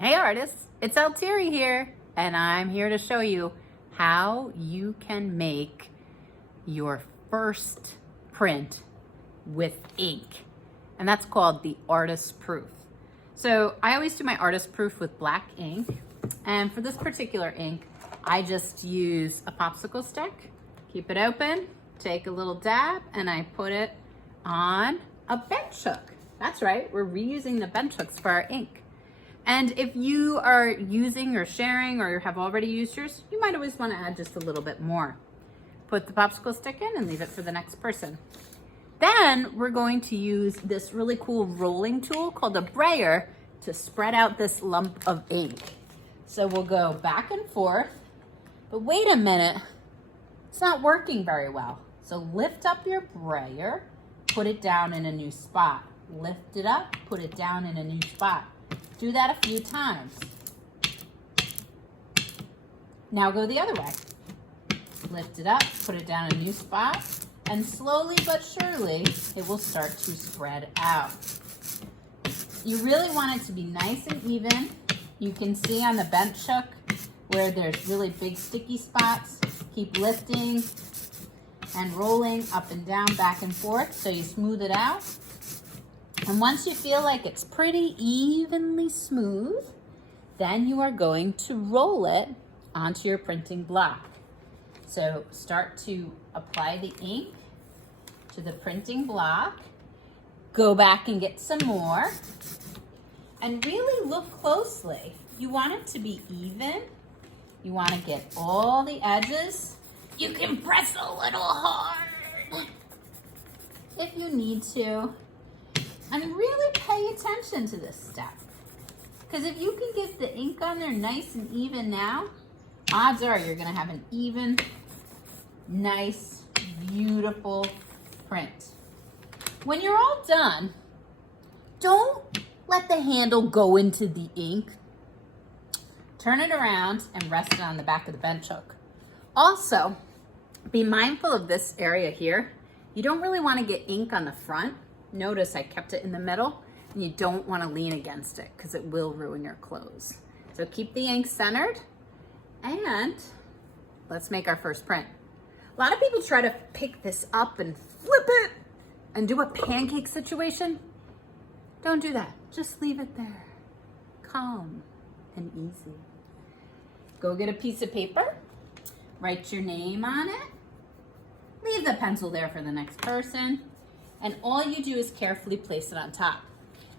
Hey artists, it's Altieri here, and I'm here to show you how you can make your first print with ink. And that's called the artist proof. So I always do my artist proof with black ink. And for this particular ink, I just use a popsicle stick, keep it open, take a little dab, and I put it on a bench hook. That's right, we're reusing the bench hooks for our ink. And if you are using or sharing or have already used yours, you might always want to add just a little bit more. Put the popsicle stick in and leave it for the next person. Then we're going to use this really cool rolling tool called a brayer to spread out this lump of ink. So we'll go back and forth, but wait a minute, it's not working very well. So lift up your brayer, put it down in a new spot. Lift it up, put it down in a new spot. Do that a few times. Now go the other way. Lift it up, put it down in a new spot, and slowly but surely, it will start to spread out. You really want it to be nice and even. You can see on the bench hook where there's really big sticky spots. Keep lifting and rolling up and down, back and forth, so you smooth it out. And once you feel like it's pretty evenly smooth, then you are going to roll it onto your printing block. So start to apply the ink to the printing block. Go back and get some more. And really look closely. You want it to be even. You want to get all the edges. You can press a little hard if you need to. And really pay attention to this step. Because if you can get the ink on there nice and even now, odds are you're gonna have an even, nice, beautiful print. When you're all done, don't let the handle go into the ink. Turn it around and rest it on the back of the bench hook. Also, be mindful of this area here. You don't really wanna get ink on the front. Notice I kept it in the middle, and you don't want to lean against it because it will ruin your clothes. So keep the ink centered, and let's make our first print. A lot of people try to pick this up and flip it and do a pancake situation. Don't do that. Just leave it there. Calm and easy. Go get a piece of paper, write your name on it, leave the pencil there for the next person. And all you do is carefully place it on top.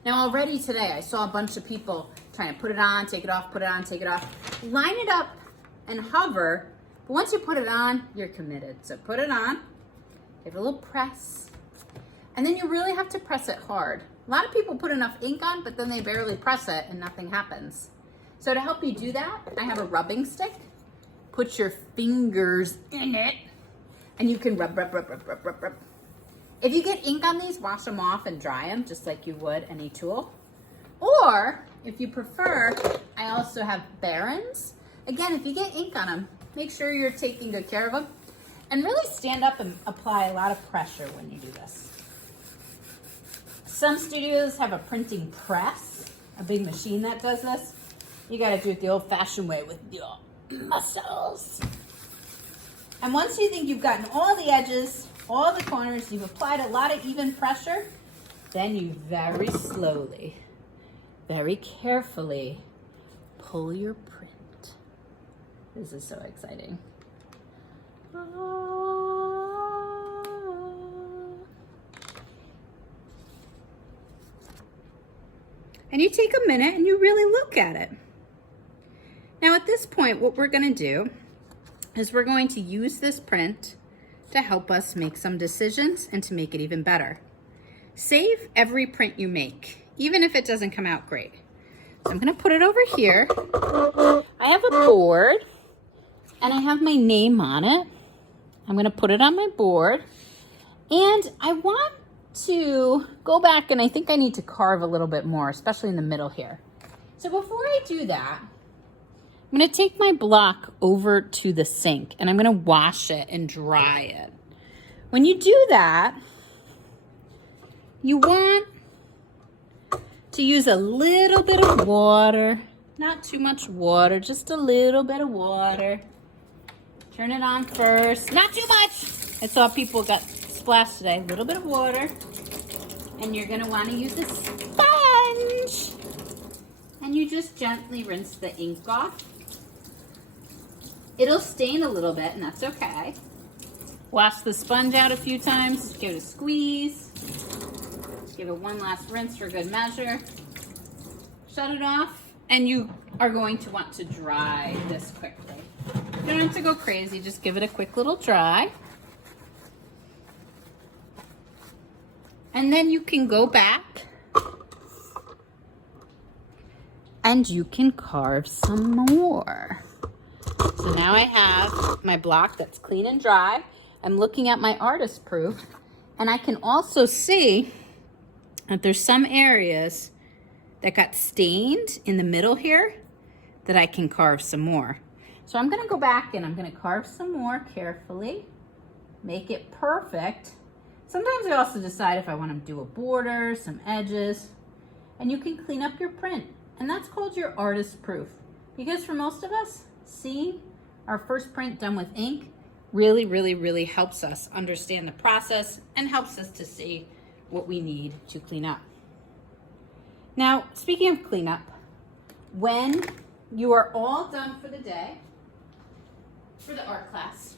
Now already today, I saw a bunch of people trying to put it on, take it off, put it on, take it off. Line it up and hover, but once you put it on, you're committed. So put it on, give it a little press, and then you really have to press it hard. A lot of people put enough ink on, but then they barely press it and nothing happens. So to help you do that, I have a rubbing stick. Put your fingers in it, and you can rub, rub, rub, rub, rub, rub, rub. If you get ink on these, wash them off and dry them just like you would any tool. Or if you prefer, I also have Barons. Again, if you get ink on them, make sure you're taking good care of them. And really stand up and apply a lot of pressure when you do this. Some studios have a printing press, a big machine that does this. You gotta do it the old-fashioned way with your muscles. And once you think you've gotten all the edges, all the corners, you've applied a lot of even pressure, then you very slowly, very carefully pull your print. This is so exciting. And you take a minute and you really look at it. Now at this point, what we're gonna do is we're going to use this print to help us make some decisions and to make it even better. Save every print you make, even if it doesn't come out great. So I'm gonna put it over here. I have a board and I have my name on it. I'm gonna put it on my board, and I want to go back, and I think I need to carve a little bit more, especially in the middle here. So before I do that, I'm gonna take my block over to the sink and I'm gonna wash it and dry it. When you do that, you want to use a little bit of water, Not too much water, just a little bit of water. Turn it on first. Not too much. I saw people got splashed today. A little bit of water. And you're gonna wanna use a sponge. And you just gently rinse the ink off. It'll stain a little bit, and that's okay. Wash the sponge out a few times. Give it a squeeze. Give it one last rinse for good measure. Shut it off, and you are going to want to dry this quickly. You don't have to go crazy, just give it a quick little dry. And then you can go back and you can carve some more. So now I have my block that's clean and dry. I'm looking at my artist proof, and I can also see that there's some areas that got stained in the middle here that I can carve some more. So I'm gonna go back and I'm gonna carve some more carefully, make it perfect. Sometimes I also decide if I wanna do a border, some edges, and you can clean up your print. And that's called your artist proof. Because for most of us, seeing our first print done with ink really, really, really helps us understand the process and helps us to see what we need to clean up. Now, speaking of cleanup, when you are all done for the day, for the art class,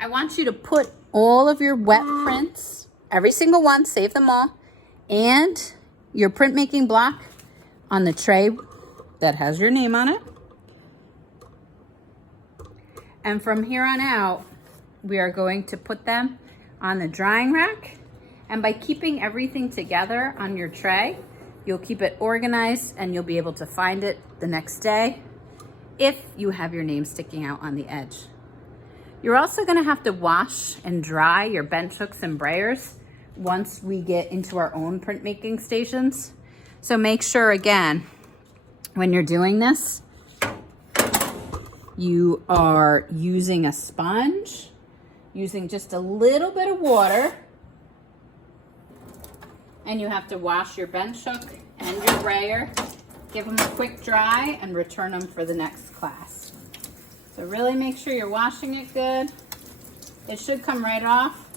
I want you to put all of your wet prints, every single one, save them all, and your printmaking block on the tray that has your name on it. And from here on out, we are going to put them on the drying rack. And by keeping everything together on your tray, you'll keep it organized and you'll be able to find it the next day if you have your name sticking out on the edge. You're also gonna have to wash and dry your bench hooks and brayers once we get into our own printmaking stations. So make sure, again, when you're doing this, you are using a sponge, using just a little bit of water, and you have to wash your bench hook and your brayer, give them a quick dry, and return them for the next class. So really make sure you're washing it good. It should come right off.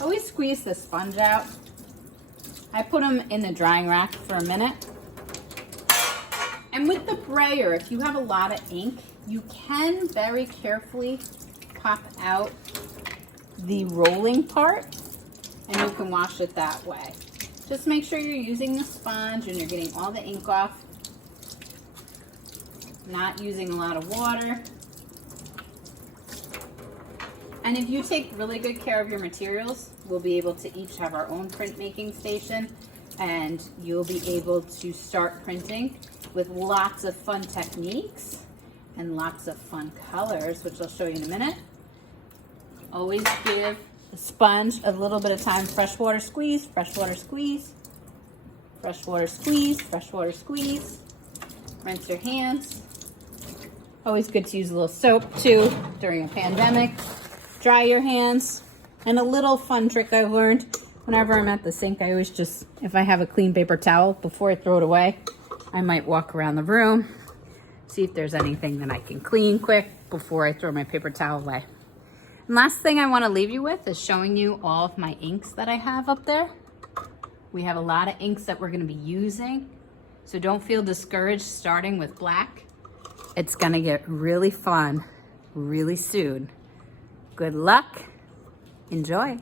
Always squeeze the sponge out. I put them in the drying rack for a minute. And with the brayer, if you have a lot of ink, you can very carefully pop out the rolling part, and you can wash it that way. Just make sure you're using the sponge and you're getting all the ink off. Not using a lot of water. And if you take really good care of your materials, we'll be able to each have our own printmaking station, and you'll be able to start printing with lots of fun techniques and lots of fun colors, which I'll show you in a minute. Always give the sponge a little bit of time. Fresh water squeeze, fresh water squeeze, fresh water squeeze, fresh water squeeze. Rinse your hands. Always good to use a little soap too during a pandemic. Dry your hands. And a little fun trick I've learned, whenever I'm at the sink, I always just, if I have a clean paper towel, before I throw it away, I might walk around the room, see if there's anything that I can clean quick before I throw my paper towel away. And last thing I want to leave you with is showing you all of my inks that I have up there. We have a lot of inks that we're going to be using, so don't feel discouraged starting with black. It's going to get really fun really soon. Good luck. Enjoy.